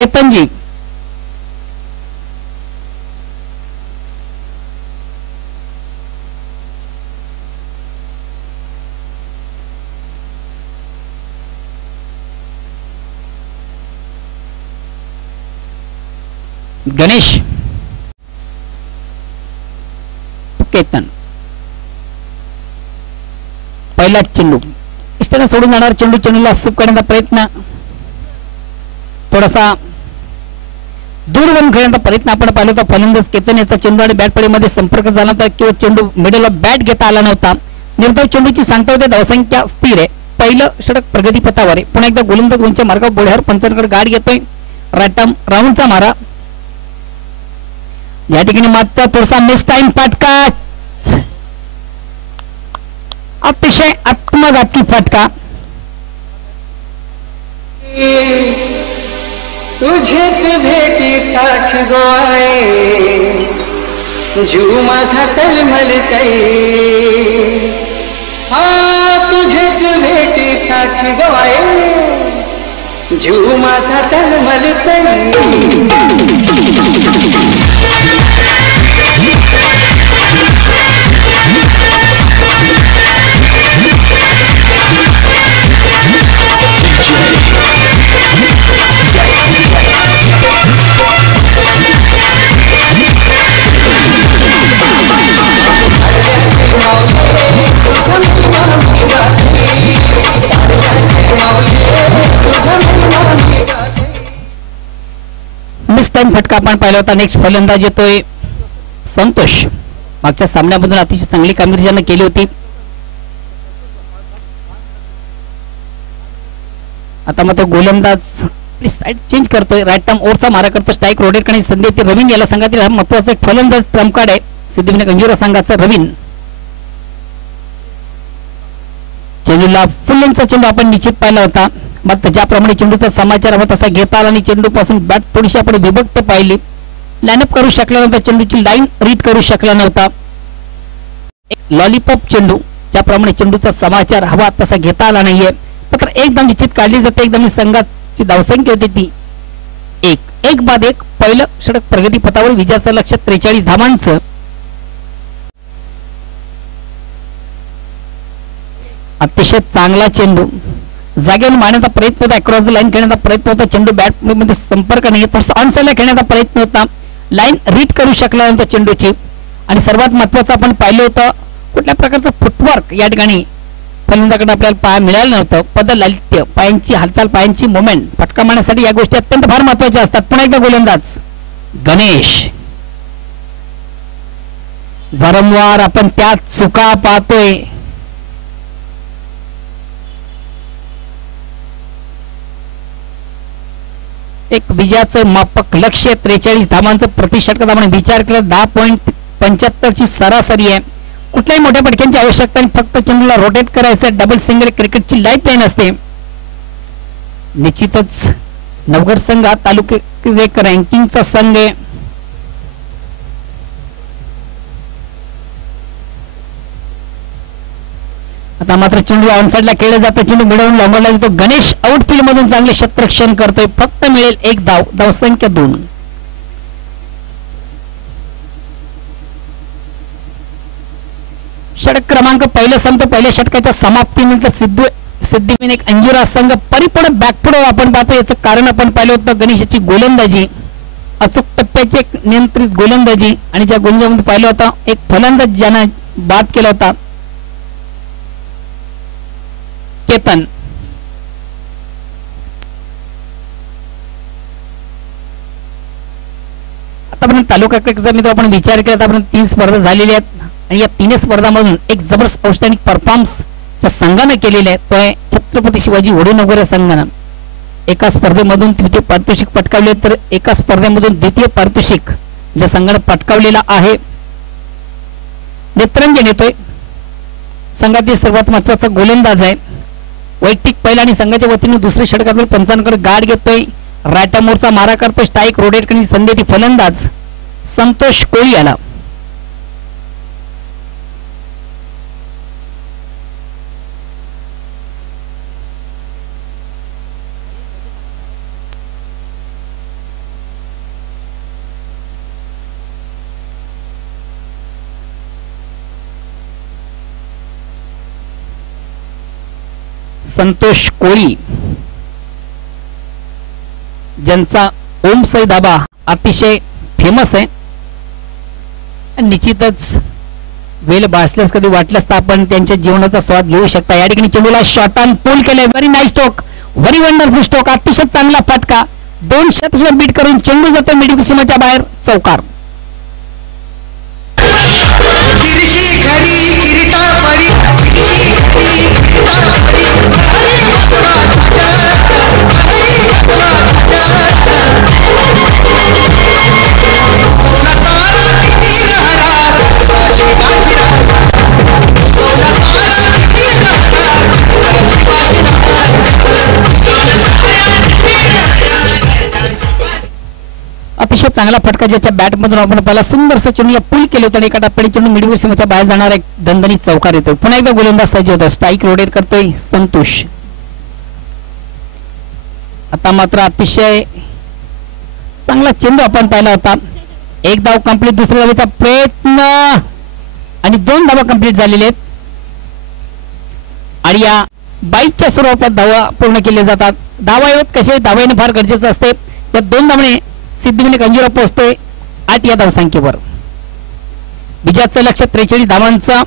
Ketanji Ganesh Ketan पहिला चेंडू इष्टाने सोडून जाणार चेंडू चेंडूला सूप करण्याचा प्रयत्न थोडासा दूर वरून खेळण्याचा प्रयत्न आपण पाहिला होता फलंदाज केतन याचा चेंडू आणि बॅट पडीमध्ये संपर्क झाला होता किंवा चेंडू मिडल ऑफ बॅट घेता आला नव्हता निर्धाव चेंडूची सांगता होते धावसंख्या स्थिर आहे पहिलं षटक प्रगतीपथावर आहे पुन्हा एकदा गोलंदाज उंच मार्गावर बोढ्यावर पंचांकडे गाड घेतोय राऊंडचा मारा या ठिकाणी मात्र थोडासा मिस टाइम फटका अतिशय आत्मघातकी फटका तुझेच भेटीसाठी गोवाए जीव माझा तळमळतय हा तुझेच भेटीसाठी गोवाए जीव माझा तळमळतय मिस टाइम फटका आपण पाहिला होता नेक्स्ट फलंदाज येतोय संतोष मागच्या सामन्यामधून अतिशय चांगली कामगिरी ज्यानं केली होती आता मात्र गोलंदाज साइड चेंज करतोय राईट टर्म ओव्हरचा मारा करतो स्ट्राईक रोटेट करण्याची संधी येते रवीन याला संघातील हा महत्वाचा एक फलंदाज ट्रम्प कार्ड आहे सिद्धिविनायक अंजुरा संघाचा रवीन चेंडूला फुल लेंथचा चेंडू आपण निश्चित पाहिला होता मात्र ज्याप्रमाणे चेंडूचा समाचार हवा तसा घेता आला आणि चेंडू पासून बॅट थोडीशी आपण विभक्त पाहिली लाईनअप करू शकला नव्हता चेंडूची लाईन रीड करू शकला नव्हता लॉलीपॉप चेंडू ज्याप्रमाणे चेंडूचा समाचार हवा तसा घेता आला नाहीये मात्र एकदम निश्चित काढली जाते एकदम संघाची धावसंख्या होती ती एक बाद एक पहिलं षटक प्रगती पथावर विजयाचं लक्ष 43 धावांचं अतिशय चांगला चेंडू जागेवर मारण्याचा प्रयत्न होता अक्रॉस द लाईन खेळण्याचा प्रयत्न होता चेंडू बॅट मध्ये संपर्क नाही थोडासा ऑन साईडला खेळण्याचा प्रयत्न होता लाईन रीड करू शकला नव्हता चेंडूची आणि सर्वात महत्वाचं आपण पाहिलं होतं कुठल्या प्रकारचं फुटवर्क या ठिकाणी फलंदाजाकडे आपल्याला पाहायला मिळालं नव्हतं पदलालित्य पायांची हालचाल पायांची मुवमेंट फटका मारण्यासाठी या गोष्टी अत्यंत फार महत्वाच्या असतात पुन्हा एकदा गोलंदाज गणेश वारंवार आपण त्यात चुका पाहतोय एक विजयाचं मापक लक्ष्य 43 धावांचं प्रतिषटकात आपण विचार केला 10.75 ची सरासरी आहे कुठल्याही मोठ्या फटक्यांची आवश्यकता नाही फक्त चेंडूला रोटेट करायचं डबल सिंगल क्रिकेटची लाईफ लाईन असते निश्चितच नवघर संघ हा तालुक्यातील एक रँकिंगचा संघ आहे आता मात्र चेंडू ऑनसाइडला खेळला जातो चेंडू मिळवून लांबवला जातो गणेश आउटफील्ड मधून चांगले क्षेत्ररक्षण करतोय फक्त मिळेल एक धावसंख्या 2 षटक क्रमांक पहिलं संपतो पहिल्या षटकाच्या समाप्तीनंतर सिद्धिविनायक अंजुरा संघ परिपूर्ण बॅकफुट आपण पाहतो याचं कारण आपण पाहिलं होतं गणेशाची गोलंदाजी अचूक टप्प्याची एक नियंत्रित गोलंदाजी आणि ज्या गोलंदाजीमध्ये पाहिलं होतं एक फलंदाज ज्यानं बाद केला होता केतन आतापर्यंत तालुका क्रिकेटचा मित्र आपण विचार केला आतापर्यंत 3 स्पर्धा झालेल्या आहेत आणि या 3 स्पर्धांमधून एक जबरदस्त आउटस्टँडिंग परफॉर्मन्स च्या संघाने केलेले आहे तो आहे छत्रपती शिवाजी वडूनगर संघानं एका स्पर्धेमधून तृतीय पारितोषिक पटकावले तर एका स्पर्धेमधून द्वितीय पारितोषिक ज्या संघाने पटकावलेला आहे नेत्रंजन येतोय संघातील सर्वात महत्वाचा गोलंदाज आहे वैयक्तिक पहिला आणि संघाच्या वतीने दुसऱ्या षटकातील पंचांकडे गाड घेतोय राईट मोरचा मारा करतोय स्ट्राईक रोटेट करण्याची संधी ती फलंदाज संतोष कोळी आला संतोष कोळी, ज्यांचा ओम सई दाबा अतिशय फेमस आहे. निश्चितच वेल बासल्यास कधी वाटलंच तर आपण त्यांच्या जीवनाचा स्वाद घेऊ शकता. या ठिकाणी चेंडूला शॉट ऑन पूल केलंय. Very nice stroke, very wonderful stroke, अतिशय चांगला फटका. 2 शतक बीट करून चेंडू जातो मिडविकेट सीमेच्या बाहेर, चौकार. अतिशय चांगला फटका ज्याच्या बॅटमधून आपण पहिला सुंदरसं चेंडूला पुल केलं होतं आणि एका टप्प्याने चेंडू मिडविकेट सीमेच्या बाहेर जाणार एक दणदणीत चौकार येतोय. पुन्हा एकदा गोलंदाज सज्ज होतो. स्ट्राईक रोटेट करतोय संतोष. आता मात्र अतिशय चांगला चेंडू आपण पाहिला होता. 1 धाव कंप्लीट, दुसऱ्या धावेचा प्रयत्न आणि 2 धावा कंप्लीट झालेले आहेत. आणि या 22च्या स्वरूपात धावा पूर्ण केल्या जातात. धावा येत कसे धावा फार गरजेचं असते. त्या 2 धावणे सिद्धिविनायक अंजुरा पोहोचतोय 8 या धावसंख्येवर. विजयाचं लक्ष 43 धावांचं.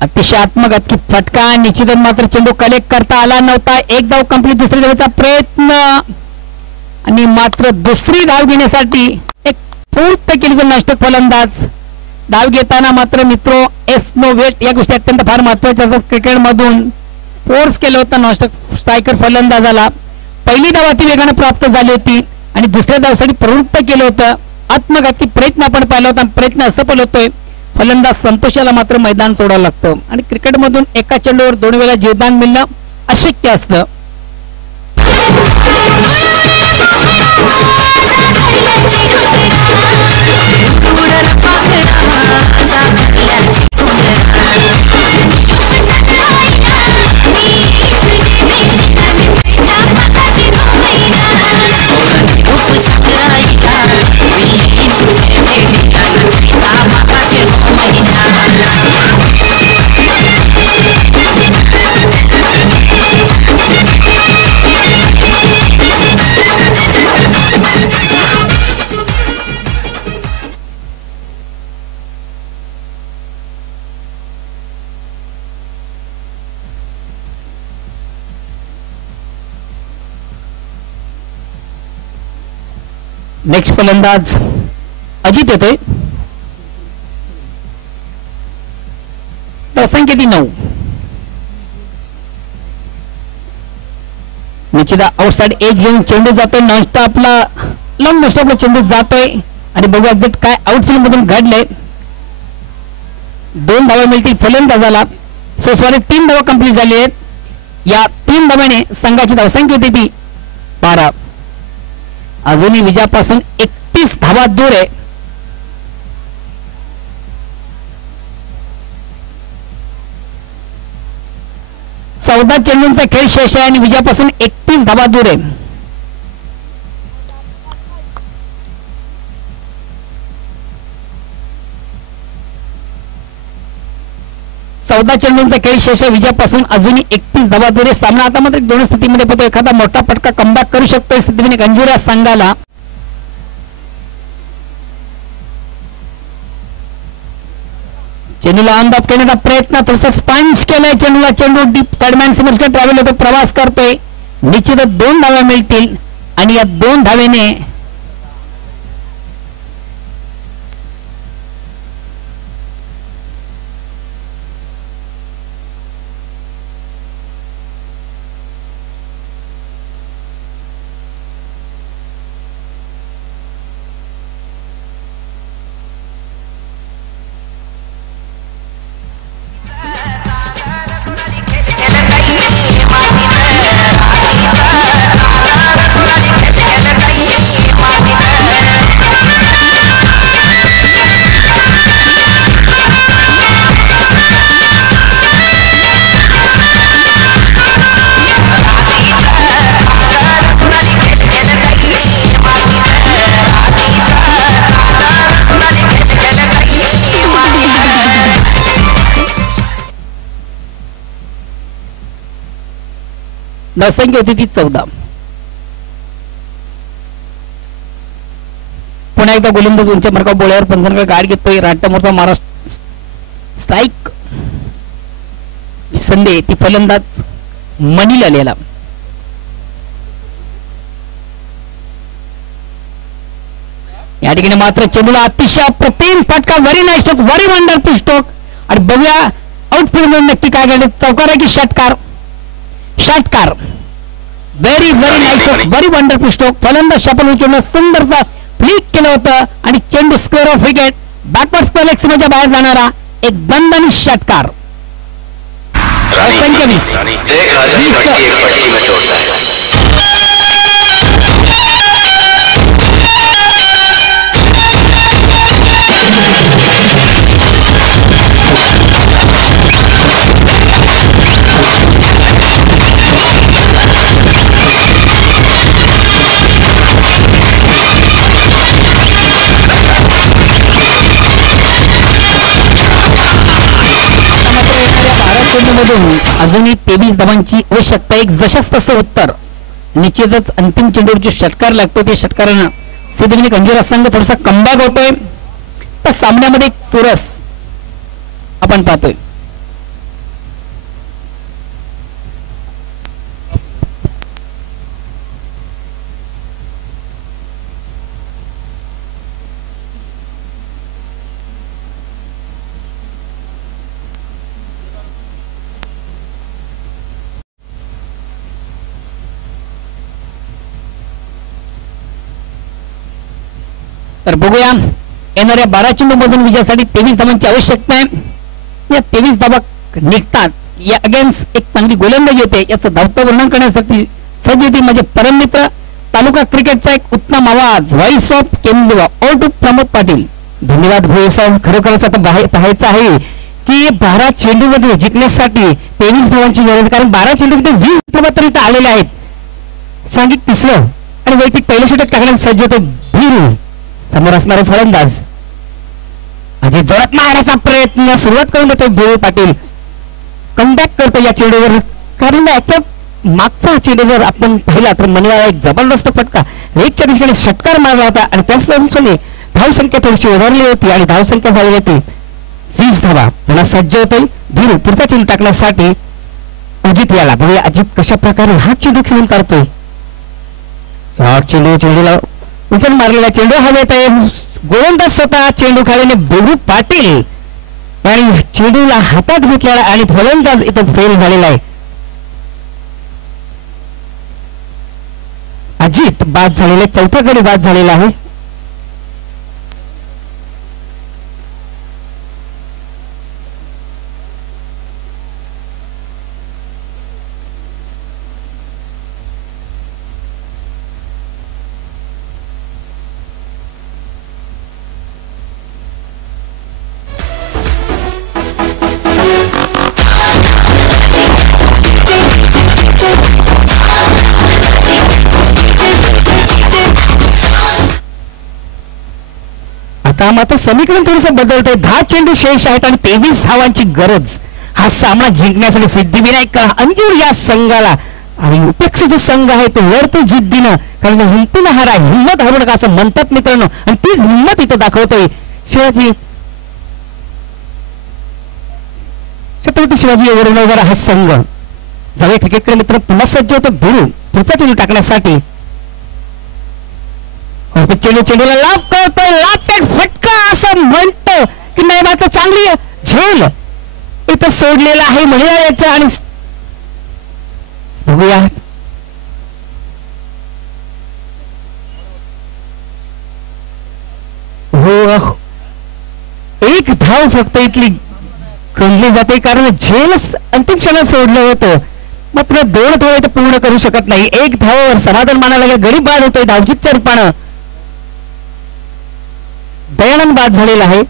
अतिशय आत्मघातकी फटका. निश्चितच मात्र चेंडू कलेक्ट करता आला नव्हता. 1 धाव कंप्लीट, दुसऱ्या धावेचा प्रयत्न आणि मात्र दुसरी धाव घेण्यासाठी एक पूर्ण केलेला नाष्टक फलंदाज. धाव घेताना मात्र मित्रो एस नो वेट या गोष्टी अत्यंत फार महत्वाच्या असतात. क्रिकेटमधून फोर्स केलं होतं नाष्टक स्ट्रायकर फलंदाजाला. पहिली धाव अति वेगाने प्राप्त झाली होती आणि दुसऱ्या धावसाठी प्रवृत्त केलं होतं. आत्मघातकी प्रयत्न आपण पाहिला होता. प्रयत्न असफल होतोय. फलंदाज संतोषाला मात्र मैदान सोडावं लागतं आणि क्रिकेटमधून एका चेंडूवर 2 वेळा जीवदान मिळणं अशक्य असतं. नेक्स्ट फलंदाज अजित येतोय. धावसंख्या ती 9. निश्चित आउटसाइड एज घेऊन चेंडू जातोय. नॉनस्टॉपला लॉंग नॉनस्टॉपला चेंडू जातोय आणि बघू एक्झॅक्ट काय आउटफील्ड मधून घडलंय. 2 धावा मिळतील फलंदाजाला. सोसवारे 3 धावा कंप्लीट झाली आहेत. या 3 धावाने संघाची धावसंख्या होती ती 12. अजूनही विजयापासून 31 धावा दूर आहे. चौदा चेंडूंचा खेळ शेष आहे आणि विजयापासून 31 धावा दूर आहे. चौदा चेंडूंचा खेळ शेष आहे. विजयापासून अजूनही 31 धावा दूर आहे. सामना आता मात्र 2 स्थितीमध्ये पडतो. एखादा मोठा फटका कमबॅक करू शकतोय सिद्धिविनायक अंजुरा संघाला. चेंडूला अंदाज करण्याचा प्रयत्न, थोडासा स्पंज केलाय चेंडूला. चेंडू डीप थर्डमॅन सिमर्सकडे ट्रॅव्हल होतो, प्रवास करतोय. निश्चितच 2 धावा मिळतील आणि या 2 धावेने Hey धावसंख्या होती ती 14. पुन्हा एकदा गोलंदाज उंच मार्गावर बोळ्यावर पंचांकडे गाड घेतोय. राट्टमोरचा महाराष्ट्र स्ट्राईक संधी ती फलंदाज मनीला आलेला. या ठिकाणी मात्र चेंडूला अतिशय अप्रतिम फटका. Very nice stroke, very wonderful stroke. आणि बघूया आउटफील्ड मध्ये नक्की काय घडले. चौकार आहे की षटकार. षटकार. Very nice stroke, very wonderful stroke. फलंदाज शापल उचलून सुंदरसा फ्लिक केलं होतं आणि चेंडू square of wicket backward square leg सीमेच्या बाहेर जाणारा एक बंद आणि षटकार. संख्या 20. मधून अजूनही 23 धावांची आवश्यकता. एक जशाच तसं उत्तर. निश्चितच अंतिम चेंडूवर जो षटकार लागतो ते षटकारानं सिद्धविनी कंजुरा संघ थोडासा कमबॅक होतोय. तर सामन्यामध्ये एक चुरस आपण पाहतोय. तर बघूया येणाऱ्या 12 चेंडू मधून विजयासाठी 23 धावांची आवश्यकता आहे. या 23 धावा निघतात या अगेन्स्ट एक चांगली गोलंदाजी येते. याचं धावतं वर्णन करण्यासाठी सज्ज होती माझे परममित्र तालुका क्रिकेटचा एक उत्तम आवाज व्हॉइस ऑफ केंद्र टू प्रमोद पाटील. धन्यवाद भोईसाहेब. खरोखरच आता पाहायचं आहे की 12 चेंडू मध्ये जिंकण्यासाठी 23 धावांची गरज. कारण 12 चेंडू मध्ये 20 धावा तरी इथं आलेल्या आहेत. सांगित तिसरं आणि वैयक्तिक पहिलं षटक टाकण्यास सज्ज होतो भीरू. समोर असणारे फलंदाज म्हणजे जोरात मारण्याचा प्रयत्न सुरुवात करून देतो भीरू पाटील. कमबॅक करतो या चेंडूवर. कारण याचा मागचा चेंडू जर आपण पाहिला तर मनीला एक जबरदस्त फटका रेकच्या दिशेने षटकार मारला होता आणि त्याच अनुषंगाने धावसंख्या थोडीशी उधारली होती आणि धावसंख्या झाली होती 20 धावा. पुन्हा सज्ज होतोय भीरू पुढचा चेंडू टाकण्यासाठी. अजित याला बघूया अजित कशा प्रकारे हा चेंडू खेळून काढतोय. चेंडूला उचल मारलेला चेंडू हवेत आहे. गोलंदाज स्वतः चेंडू खाल्याने भीरू पाटील आणि चेंडूला हातात घेतलेला आणि फलंदाज इथं फेल झालेला आहे. अजित बाद झालेले चौथ्या गडी बाद झालेला आहे. आता समीकरण थोडंसं बदलतंय. 10 चेंडू शेष आहेत आणि 23 धावांची गरज. हा सामना जिंकण्यासाठी सिद्धिविनायक अंजूर या संघाला आणि उपेक्ष जो संघ आहे तो वरती जिद्दीनं कारण हिंमतीनं हारा हिंमत हरू नका असं म्हणतात मित्रांनो. आणि तीच हिंमत इथं दाखवतोय छत्रपती शिवाजी वगैरे हा संघ. जाऊया क्रिकेटकडे मित्र. पुन्हा सज्ज होतो भीरू पुढचा चेंडू टाकण्यासाठी. चेंडूला लाभ करतोय. लाभटेड फटका असं म्हणतो की नाही मात्र चांगली झेल इथं सोडलेला आहे म्हणूया याचं. आणि बघूया हो एक धाव फक्त इथली गणली जाते कारण झेल अंतिम क्षणात सोडलं होतं. मात्र 2 धाव इथं पूर्ण करू शकत नाही. 1 धावावर समाधान मानायला गडी बाद होतोय धावजीतच्या रूपानं. दयानंद बाद झालेला आहे.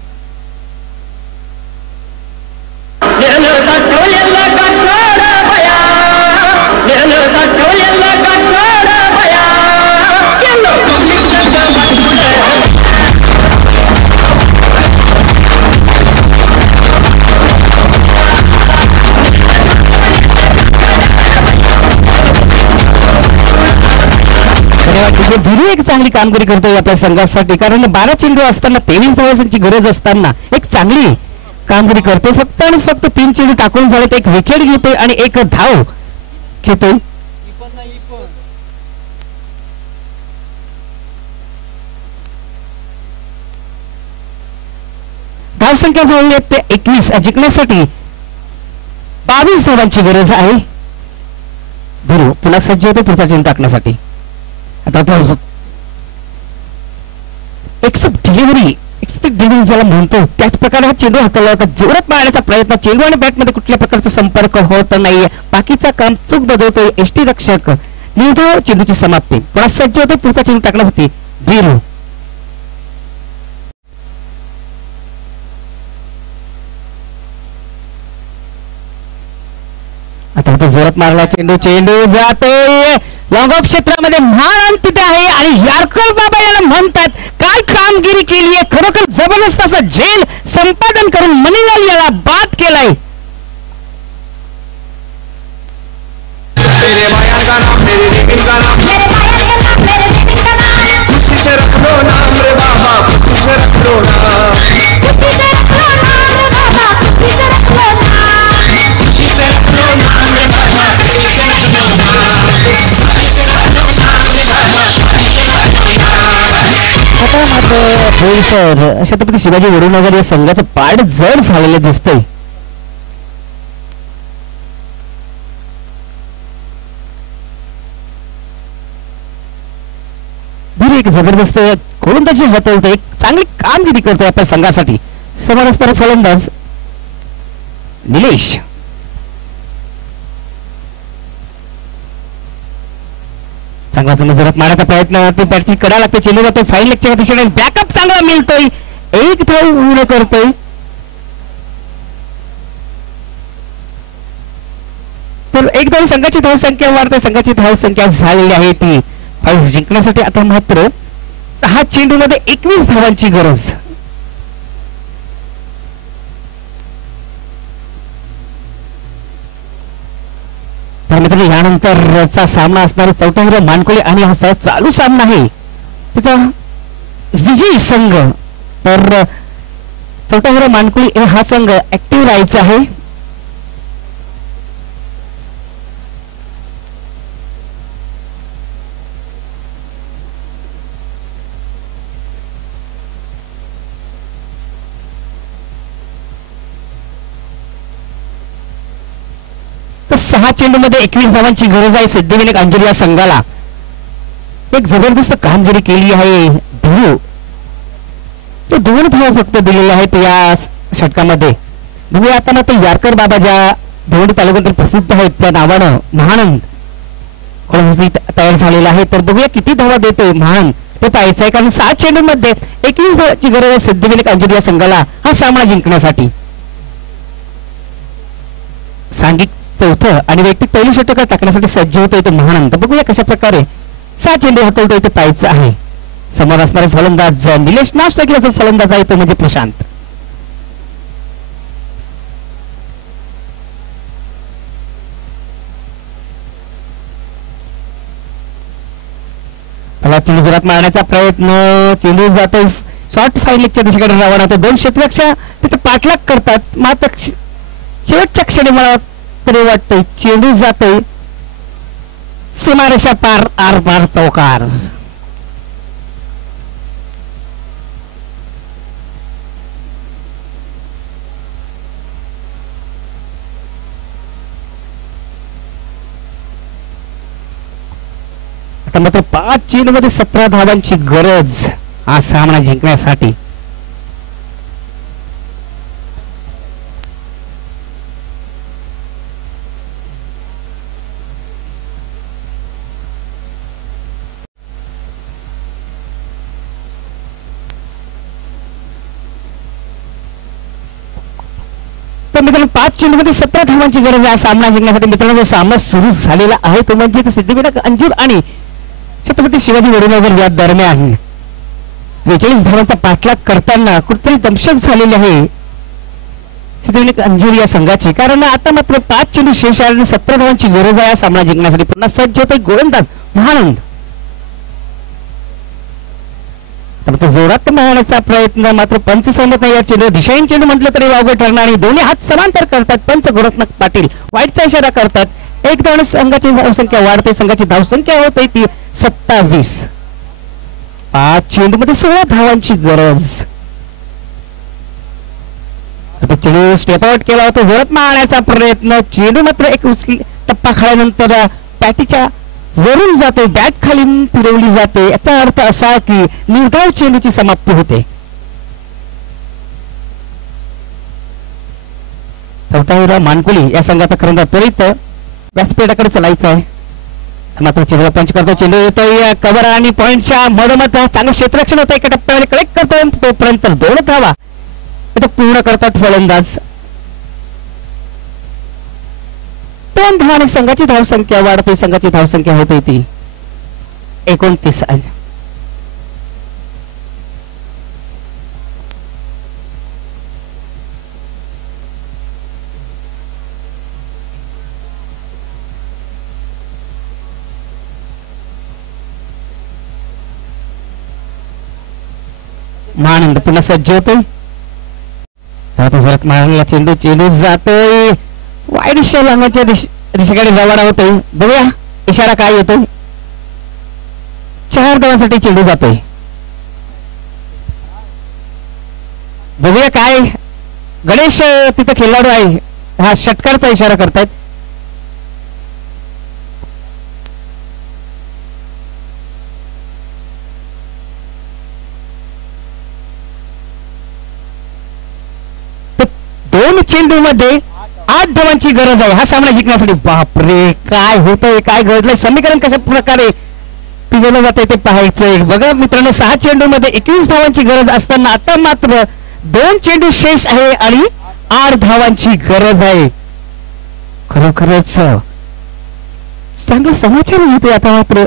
आणि भिरू एक चांगली कामगिरी करतोय आपल्या संघासाठी, कारण 12 चेंडू असताना 23 धावांची गरज असताना एक चांगली कामगिरी करतोय. फक्त आणि फक्त 3 चेंडू टाकून झालेत, एक विकेट घेतोय आणि एक धाव घेतोय. धावसंख्या झाली ते 21. जिंकण्यासाठी 22 धावांची गरज आहे. भिरू पुन्हा सज्ज होते पुढचा चेंडू टाकण्यासाठी. आता एक्सेप्ट डिलिव्हरी ज्याला म्हणतो त्याच प्रकारे हा चेंडू हाताळला होता. जोरात मारण्याचा प्रयत्न, चेंडू आणि बॅटमध्ये कुठल्या प्रकारचा संपर्क होत नाहीये. बाकीचा काम चूक बदलतोय एसटी रक्षक. निर्धाव चेंडूची समाप्ती. पुन्हा सज्ज होते पुढचा चेंडू टाकण्यासाठी भिरू. आता जोरात मारला चेंडू, चेंडू जातोय लॉंग ऑफ क्षेत्रामध्ये. महान तिथे आहे आणि यारकर बाबा याला म्हणतात. काय कामगिरी केली आहे, खरोखर जबरदस्त असं झेल संपादन करून मनीलाल याला बाद केलाय. आता मात्र छत्रपती शिवाजी वडूनगर या संघाचं पाड जड झालेलं दिसतंय. भिरू एक जबरदस्त गोलंदाजी हाताळतोय, एक चांगली कामगिरी करतोय आपल्या संघासाठी. समोर असणारा फलंदाज निलेश. चांगला जोरात मारण्याचा प्रयत्न, ती बॅटची कडा लागते, चेंडू जातोय फाईन लेगच्या दिशेने. बॅकअप चांगला मिळतोय, एक धाव पूर्ण करतोय. तर एक धाव संघाची धावसंख्या वाढते, संघाची धावसंख्या झालेली आहे ती 5 जिंकण्यासाठी. आता मात्र 6 चेंडू मध्ये 21 धावांची गरज. तर मित्रांनो यानंतरचा सामना असणार चौथा हिरो मानकोळी आणि हा चालू सामना आहे तिचा विजयी संघ. तर चौथा हिरो मानकोळी हा संघ ऍक्टिव्ह राहायचा आहे. तर 6 चेंडू मध्ये 21 धावांची गरज आहे सिद्धिविनायक अंजली या संघाला. एक जबरदस्त कामगिरी केली आहे भिरू. तो 2 धावा फक्त दिलेल्या आहेत या षटकामध्ये. बघूया आता मात्र यारकर बाबा ज्या भिवंडी तालुक्यातील प्रसिद्ध आहेत त्या नावानं महानंद तयार झालेला आहे. तर बघूया किती धावा देतोय महानंद ते पाहायचं आहे, कारण 7 चेंडू मध्ये 21 धावांची गरज आहे सिद्धिविनायक अंजली या संघाला हा सामना जिंकण्यासाठी. सांघिक चौथं आणि वैयक्तिक पहिली षटकार टाकण्यासाठी सज्ज होतोय तो महानंद. बघूया कशा प्रकारे 6 चेंडू हाताळतोय ते पाहायचं आहे. समोर असणारे फलंदाज निलेश, नाश टाकला जो फलंदाज आहे तो म्हणजे प्रशांत. चेंडू जोरात मारण्याचा प्रयत्न, चेंडू जातोय शॉर्ट फाईन लेगच्या दिशेकडे रवाना होतो. 2 क्षेत्ररक्षक तिथे पाठलाग करतात, मात्र शेवटच्या क्षणी मला तरी वाटतंय चेंडू जातोय सीमारेषा पार, आर पार चौकार. आता मात्र 5 चेंडू मध्ये 17 धावांची गरज हा सामना जिंकण्यासाठी. तर मित्रांनो 5 चेंडू मध्ये 17 धावांची गरज आहे सामना जिंकण्यासाठी. मित्रांनो जो सामना सुरू झालेला आहे तो म्हणजे सिद्धिविनायक अंजूर आणि छत्रपती शिवाजी वडूनगर या दरम्यान 43 धावांचा पाठलाग करताना कुठेतरी दमशक झालेली आहे सिद्धिविनायक अंजूर या संघाची. कारण आता मात्र 5 चेंडू शेष आहे आणि 17 धावांची गरज आहे सामना जिंकण्यासाठी. पुन्हा सज्ज होतोय गोलंदाज महानंद. तर तो जोरात मारण्याचा प्रयत्न, मात्र पंच सहमत नाही. या चेंडू दिशाहीन चेंडू म्हटलं तरी वावगं ठरणार आणि दोन्ही हात समांतर करतात. पंच गोरखनाथ पाटील वाईटचा इशारा करतात. एक धावणे संघाची धावसंख्या वाढते. संघाची धावसंख्या होते ती 27. 5 चेंडूमध्ये 16 धावांची गरज. आता चेंडू स्टेप आउट केला होता. जोरात मारण्याचा प्रयत्न. चेंडू मात्र एक टप्पा खाल्यानंतर पॅटीच्या वरून जाते. बॅट खाली फिरवली जाते. याचा अर्थ असा की निर्धाव चेंडूची समाप्ती होते. चौथा मानकुली या संघाचा खरंतर त्वरित व्यासपीठाकडे चालायचं आहे. मात्र चेंडू पंच करतो. चेंडू येतोय कव्हर आणि पॉइंटच्या मधोमध चांगलं क्षेत्ररक्षण होतं. एका टप्प्यावर कलेक्ट करतो. तोपर्यंत 2 धावा पूर्ण करतात फलंदाज. 2 धावांनी संघाची धावसंख्या वाढते. संघाची धावसंख्या होते ती 29 आहे. महानंद पुन्हा सज्ज होतोय. जोरात मारलेला चेंडू. चेंडू जातोय वाईट लांबाच्या दिशेकडे रवाना होतोय. बघूया इशारा काय येतोय. 4 धावांसाठी चेंडू जातोय. बघूया काय. गणेश तिथे खेळाडू आहे. हा षटकारचा इशारा करतायत. दोन चेंडू मध्ये 8 धावांची गरज आहे हा सामना जिंकण्यासाठी. बापरे काय होतंय, काय घडलंय, समीकरण कशा प्रकारे पिवलं जाते ते पाहायचंय. बघा मित्रांनो, 6 चेंडू मध्ये 21 धावांची गरज असताना आता मात्र 2 चेंडू शेष आहे आणि 8 धावांची गरज आहे. खरोखरच चांगला समाचार मिळतोय. आता मात्र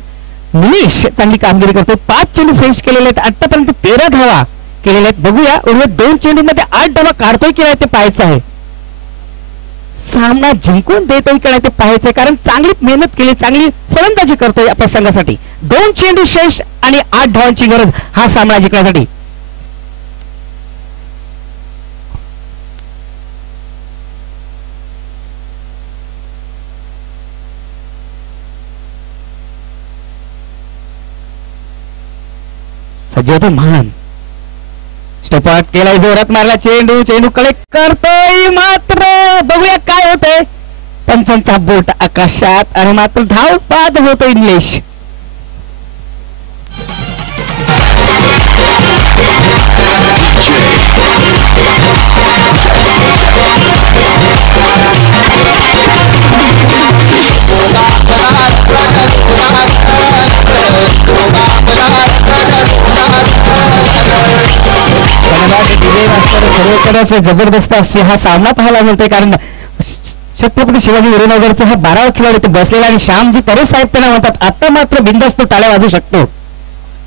मनीष चांगली कामगिरी करतोय. 5 चेंडू फ्रेश केलेले आहेत. आतापर्यंत 13 धावा केलेले आहेत. बघूया उर्वरित 2 चेंडू मध्ये 8 धावा काढतोय की नाही ते पाहायचं आहे. सामना जिंकून देतोय की नाही ते पाहायचंय, कारण चांगली मेहनत केली, चांगली फलंदाजी करतोय आपल्या संघासाठी. 2 चेंडू शेष आणि 8 धावांची गरज हा सामना जिंकण्यासाठी. सज्ज होतो महान. स्टेपआउट केलाय. जोरात मारला चेंडू. चेंडू कलेक्ट करतोय. मात्र बघूया काय होतंय. पंचांचा बोट आकाशात आणि मात्र धाव बाद होतोय निलेश. खरोखरच जबरदस्त असे हा सामना पाहायला मिळतोय, कारण छत्रपती शिवाजी विरोनगरचा हा 12वा खेळाडू इथे बसलेला आणि श्यामजी तरे साहेब त्यांना म्हणतात आता मात्र बिंदास तो टाळ्या वाजू शकतो,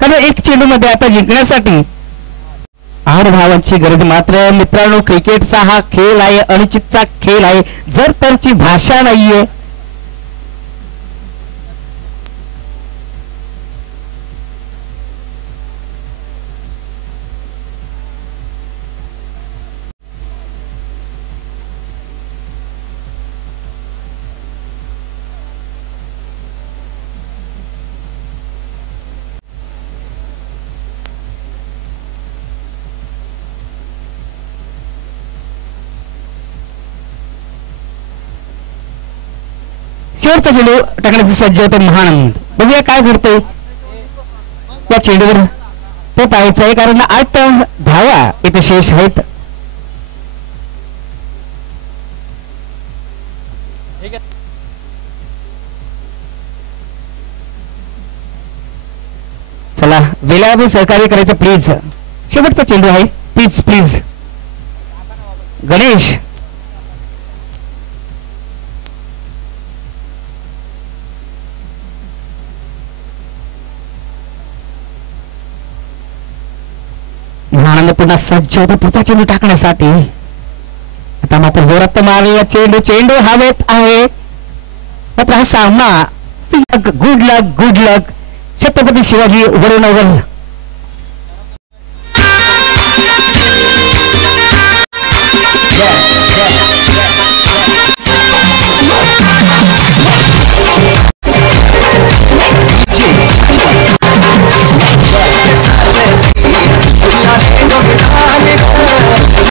कारण 1 चेंडू मध्ये आता जिंकण्यासाठी 8 धावांची गरज. मात्र मित्रांनो, क्रिकेटचा हा खेळ आहे, अनिश्चितचा खेळ आहे, जर तरची भाषा नाहीये. शेवटचा चेंडू टाकण्याचे सज्ज होते महानंद. बघूया काय घडतंय या चेंडूवर ते पाहायचं आहे, कारण 8 धावा इथे शेष आहेत. चला वेळेआधी सहकार्य करायचं प्लीज. शेवटचा चेंडू आहे, प्लीज प्लीज. गणेश आनंद पुन्हा सज्ज होता पुढचा चेंडू टाकण्यासाठी. आता मात्र जोरात मारलेला चेंडू. चेंडू हवेत आहे. मात्र हा सामना गुड लक छत्रपती शिवाजी विरोनगर Yes.